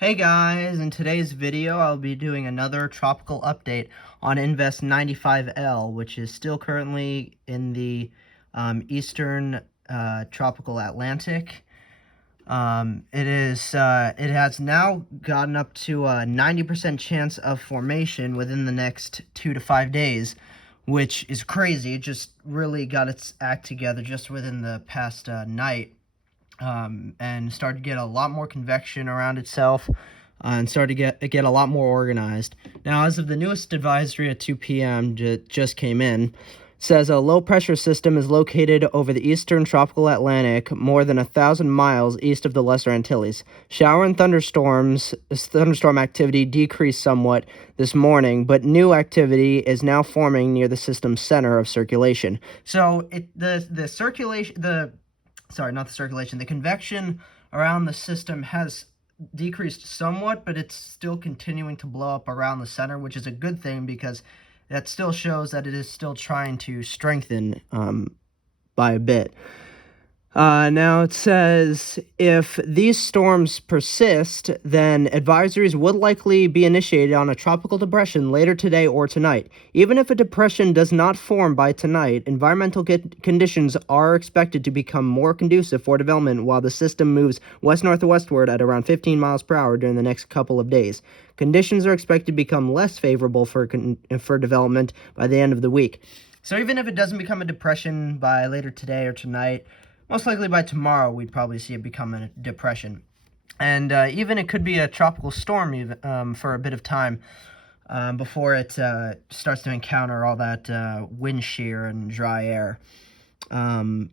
Hey guys, in today's video I'll be doing another tropical update on Invest 95L, which is still currently in the eastern tropical Atlantic. It has now gotten up to a 90% chance of formation within the next 2 to 5 days, which is crazy. It just really got its act together just within the past night. And started to get a lot more convection around itself, and started to get a lot more organized. Now, as of the newest advisory at 2 p.m. Just came in, says a low-pressure system is located over the eastern tropical Atlantic, more than 1,000 miles east of the Lesser Antilles. Shower and thunderstorm activity decreased somewhat this morning, but new activity is now forming near the system's center of circulation. So the convection around the system has decreased somewhat, but it's still continuing to blow up around the center, which is a good thing because that still shows that it is still trying to strengthen by a bit. Now it says if these storms persist, then advisories would likely be initiated on a tropical depression later today or tonight. Even if a depression does not form by tonight, environmental conditions are expected to become more conducive for development while the system moves west-northwestward at around 15 miles per hour during the next couple of days. Conditions are expected to become less favorable for development by the end of the week. So even if it doesn't become a depression by later today or tonight, most likely by tomorrow, we'd probably see it become a depression. And even it could be a tropical storm even, for a bit of time before it starts to encounter all that wind shear and dry air. Now,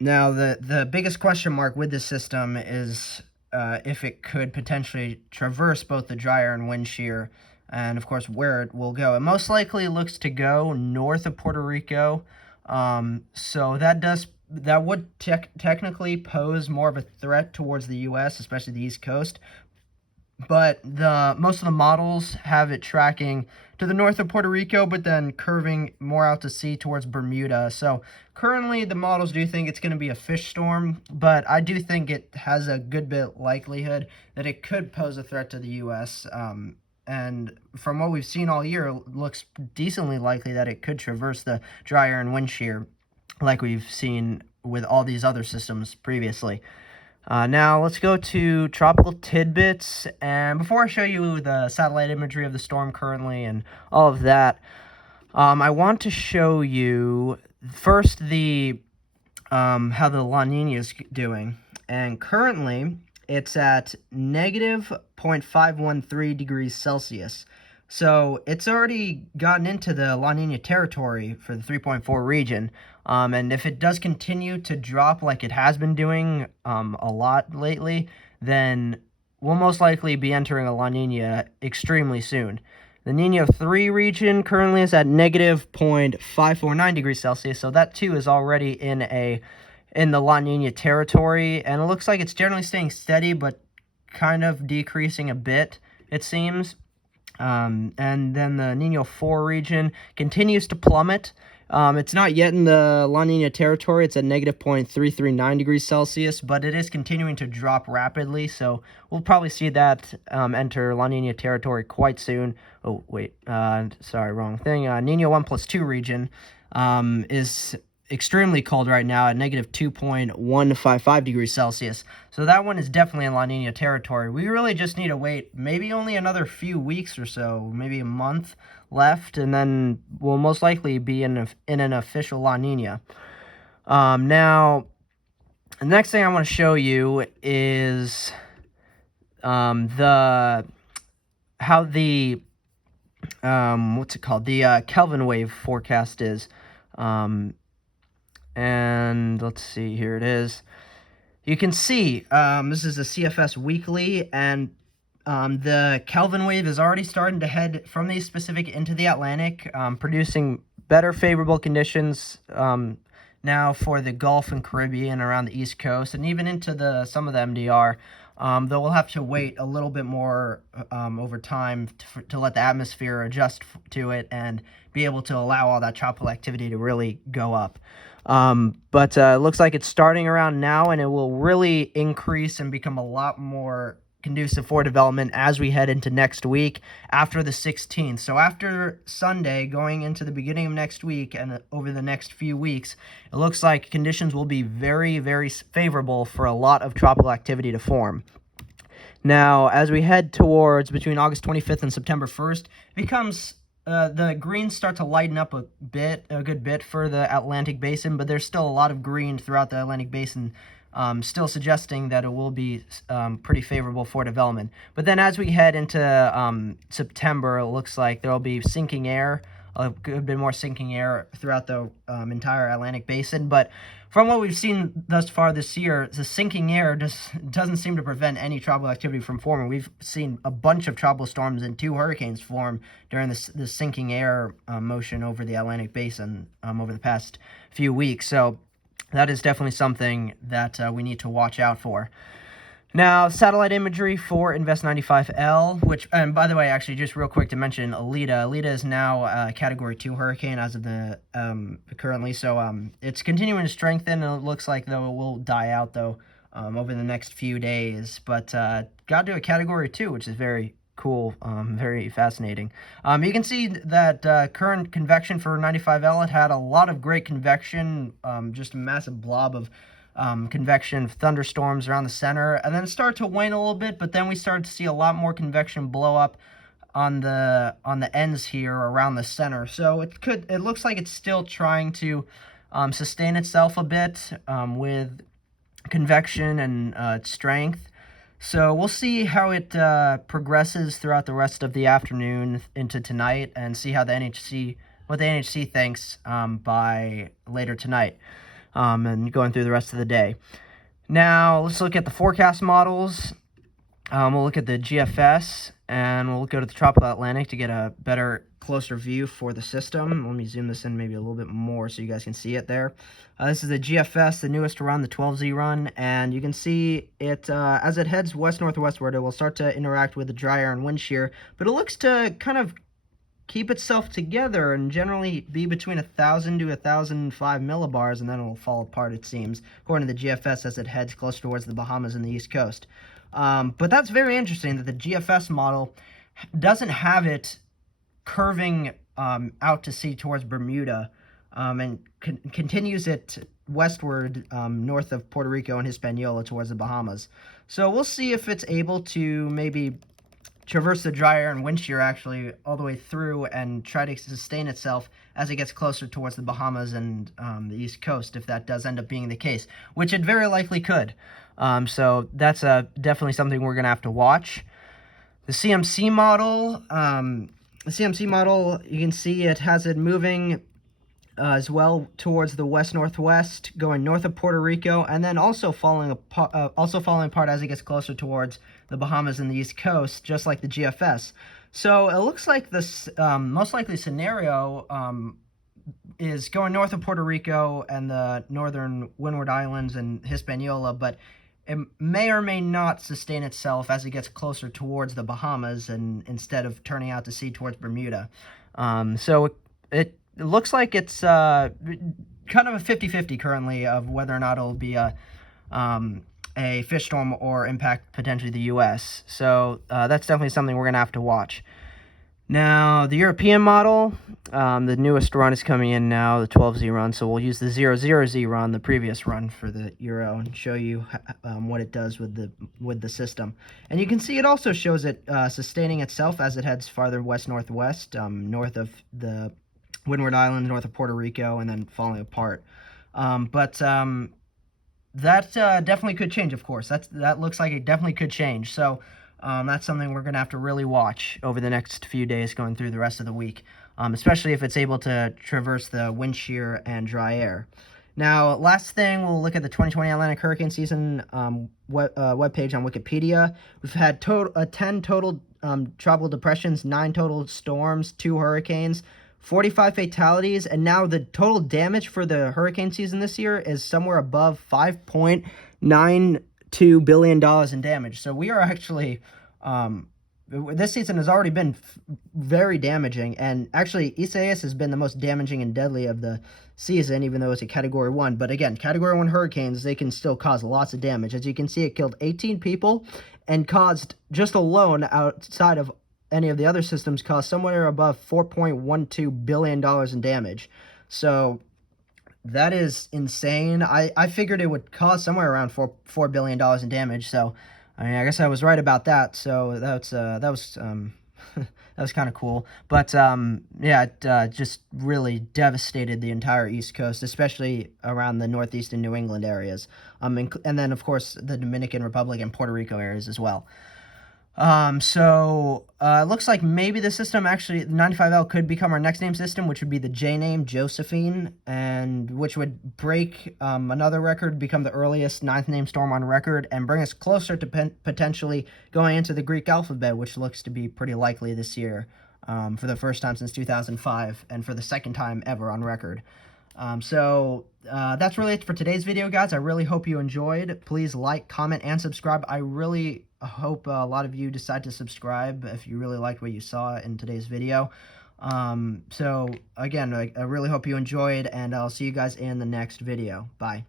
the biggest question mark with this system is if it could potentially traverse both the dry air and wind shear, and, of course, where it will go. It most likely looks to go north of Puerto Rico, so that would technically pose more of a threat towards the U.S., especially the East Coast. But most of the models have it tracking to the north of Puerto Rico, but then curving more out to sea towards Bermuda. So currently the models do think it's going to be a fish storm, but I do think it has a good bit likelihood that it could pose a threat to the U.S., and from what we've seen all year, it looks decently likely that it could traverse the dry air and wind shear like we've seen with all these other systems previously. Now, let's go to Tropical Tidbits, and before I show you the satellite imagery of the storm currently and all of that, I want to show you first how the La Nina is doing, and currently it's at negative 0.513 degrees Celsius. So it's already gotten into the La Nina territory for the 3.4 region, and if it does continue to drop like it has been doing a lot lately, then we'll most likely be entering a La Nina extremely soon. The Nino 3 region currently is at negative 0.549 degrees Celsius, so that too is already in the La Nina territory, and it looks like it's generally staying steady, but kind of decreasing a bit, it seems. And then the Nino 4 region continues to plummet. It's not yet in the La Nina territory. It's at negative 0.339 degrees Celsius, but it is continuing to drop rapidly, so we'll probably see that enter La Nina territory quite soon. Oh, wait, sorry, wrong thing. Nino 1+2 region is extremely cold right now at negative 2.155 degrees Celsius. So that one is definitely in La Nina territory. We really just need to wait maybe only another few weeks or so, maybe a month left, and then we'll most likely be in an official La Nina. Now, the next thing I want to show you is how the the Kelvin wave forecast is. And let's see, here it is. You can see this is a CFS weekly, and the Kelvin wave is already starting to head from the East Pacific into the Atlantic, producing better favorable conditions now for the Gulf and Caribbean around the East Coast, and even into some of the MDR. Though we'll have to wait a little bit more over time to let the atmosphere adjust to it and be able to allow all that tropical activity to really go up. But it looks like it's starting around now, and it will really increase and become a lot more conducive for development as we head into next week after the 16th. So after Sunday, going into the beginning of next week and over the next few weeks, it looks like conditions will be very, very favorable for a lot of tropical activity to form. Now, as we head towards between August 25th and September 1st, it becomes the greens start to lighten up a good bit for the Atlantic Basin, but there's still a lot of green throughout the Atlantic Basin, still suggesting that it will be pretty favorable for development. But then as we head into September, it looks like there will be sinking air, a good bit more sinking air throughout the entire Atlantic Basin. But from what we've seen thus far this year, the sinking air just doesn't seem to prevent any tropical activity from forming. We've seen a bunch of tropical storms and 2 hurricanes form during this sinking air motion over the Atlantic Basin over the past few weeks. So that is definitely something that we need to watch out for. Now, satellite imagery for Invest 95L, which, and by the way, actually, just real quick to mention Alita. Alita is now a Category 2 hurricane as of the currently, so it's continuing to strengthen, and it looks like, though, it will die out, though, over the next few days. But got to a Category 2, which is very cool, very fascinating. You can see that current convection for 95L, it had a lot of great convection, just a massive blob of convection, thunderstorms around the center, and then it started to wane a little bit, but then we started to see a lot more convection blow up on the ends here around the center. So it looks like it's still trying to sustain itself a bit with convection and strength. So we'll see how it progresses throughout the rest of the afternoon into tonight, and see how what the NHC thinks by later tonight. And going through the rest of the day. Now, let's look at the forecast models. We'll look at the GFS, and we'll go to the Tropical Atlantic to get a better, closer view for the system. Let me zoom this in maybe a little bit more so you guys can see it there. This is the GFS, the newest run, the 12Z run, and you can see it as it heads west-northwestward, it will start to interact with the dry air and wind shear, but it looks to kind of keep itself together and generally be between 1,000 to 1,005 millibars, and then it will fall apart, it seems, according to the GFS, as it heads closer towards the Bahamas and the East Coast. But that's very interesting that the GFS model doesn't have it curving out to sea towards Bermuda, and continues it westward north of Puerto Rico and Hispaniola towards the Bahamas. So we'll see if it's able to maybe traverse the dry air and wind shear actually all the way through and try to sustain itself as it gets closer towards the Bahamas and the East Coast, if that does end up being the case, which it very likely could. So that's definitely something we're going to have to watch. The CMC model, you can see it has it moving as well towards the west-northwest, going north of Puerto Rico, and then also falling apart as it gets closer towards the Bahamas and the East Coast, just like the GFS. So it looks like this most likely scenario is going north of Puerto Rico and the northern Windward Islands and Hispaniola, but it may or may not sustain itself as it gets closer towards the Bahamas and instead of turning out to sea towards Bermuda. So it looks like it's kind of a 50-50 currently of whether or not it'll be a fish storm or impact potentially the U.S. So that's definitely something we're going to have to watch. Now, the European model, the newest run is coming in now, the 12Z run, so we'll use the 00Z run, the previous run for the Euro, and show you what it does with the system. And you can see it also shows it sustaining itself as it heads farther west-northwest, north of the Windward Islands, north of Puerto Rico, and then falling apart. But that definitely could change, of course. That looks like it definitely could change. So that's something we're going to have to really watch over the next few days going through the rest of the week, especially if it's able to traverse the wind shear and dry air. Now, last thing, we'll look at the 2020 Atlantic Hurricane Season webpage on Wikipedia. We've had 10 total tropical depressions, 9 total storms, 2 hurricanes, 45 fatalities, and now the total damage for the hurricane season this year is somewhere above $5.92 billion in damage. So we are actually this season has already been very damaging, and actually Isaias has been the most damaging and deadly of the season, even though it's a Category 1. But again, Category 1 hurricanes, they can still cause lots of damage. As you can see, it killed 18 people and caused, just alone, outside of any of the other systems, caused somewhere above $4.12 billion in damage. So that is insane. I figured it would cost somewhere around $4 billion in damage. So, I mean, I guess I was right about that. So that was that was kind of cool. But yeah, it just really devastated the entire East Coast, especially around the Northeast and New England areas. And then of course the Dominican Republic and Puerto Rico areas as well. It looks like maybe the system actually, 95L could become our next name system, which would be the J name, Josephine, and which would break another record, become the earliest 9th name storm on record, and bring us closer to potentially going into the Greek alphabet, which looks to be pretty likely this year, for the first time since 2005, and for the second time ever on record. That's really it for today's video, guys. I really hope you enjoyed. Please like, comment, and subscribe. I really hope a lot of you decide to subscribe if you really liked what you saw in today's video. Again, I really hope you enjoyed, and I'll see you guys in the next video. Bye.